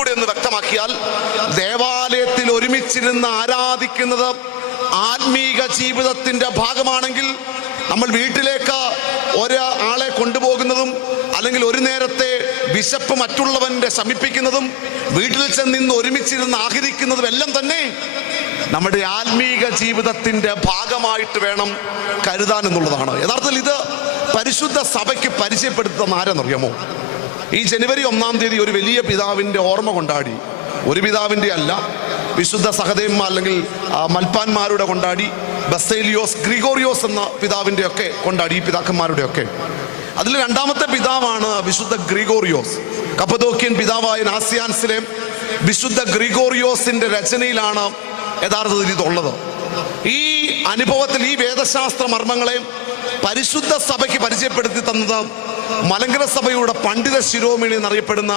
കൂടി ഒന്ന് വ്യക്തമാക്കിയാൽ, ദേവാലയത്തിൽ ഒരുമിച്ചിരുന്ന് ആരാധിക്കുന്നത് ആത്മീക ജീവിതത്തിന്റെ ഭാഗമാണെങ്കിൽ, നമ്മൾ വീട്ടിലേക്ക് ഒരാളെ കൊണ്ടുപോകുന്നതും അല്ലെങ്കിൽ ഒരു നേരത്തെ വിശപ്പ് മറ്റുള്ളവന്റെ ശമിപ്പിക്കുന്നതും വീട്ടിൽ ചെന്നിന്ന് ഒരുമിച്ചിരുന്ന് ആഹരിക്കുന്നതും എല്ലാം തന്നെ നമ്മുടെ ആത്മീക ജീവിതത്തിന്റെ ഭാഗമായിട്ട് വേണം കരുതാൻ എന്നുള്ളതാണ്. യഥാർത്ഥത്തിൽ ഇത് പരിശുദ്ധ സഭയ്ക്ക് പരിചയപ്പെടുത്തുന്ന ആരെന്നറിയാമോ? ഈ ജനുവരി 1-ാം തീയതി ഒരു വലിയ പിതാവിന്റെ ഓർമ്മ കൊണ്ടാടി. ഒരു പിതാവിന്റെ അല്ല, വിശുദ്ധ സഹദേവന്മാർ അല്ലെങ്കിൽ മൽപ്പാന്മാരുടെ കൊണ്ടാടി, ബസേലിയോസ് ഗ്രിഗോറിയോസ് എന്ന പിതാവിന്റെ ഒക്കെ കൊണ്ടാടി, ഈ പിതാക്കന്മാരുടെ ഒക്കെ. അതിൽ രണ്ടാമത്തെ പിതാവാണ് വിശുദ്ധ ഗ്രിഗോറിയോസ്. കപ്പദോക്യൻ പിതാവായ നാസിയാൻസിലെ വിശുദ്ധ ഗ്രിഗോറിയോസിന്റെ രചനയിലാണ് യഥാർത്ഥത്തിൽ ഇതുള്ളത്. ഈ അനുഭവത്തിൽ ഈ വേദശാസ്ത്ര മർമ്മങ്ങളെ പരിശുദ്ധ സഭയ്ക്ക് പരിചയപ്പെടുത്തി തന്നത് മലങ്കര സഭയുടെ പണ്ഡിത ശിരോമണി എന്നറിയപ്പെടുന്ന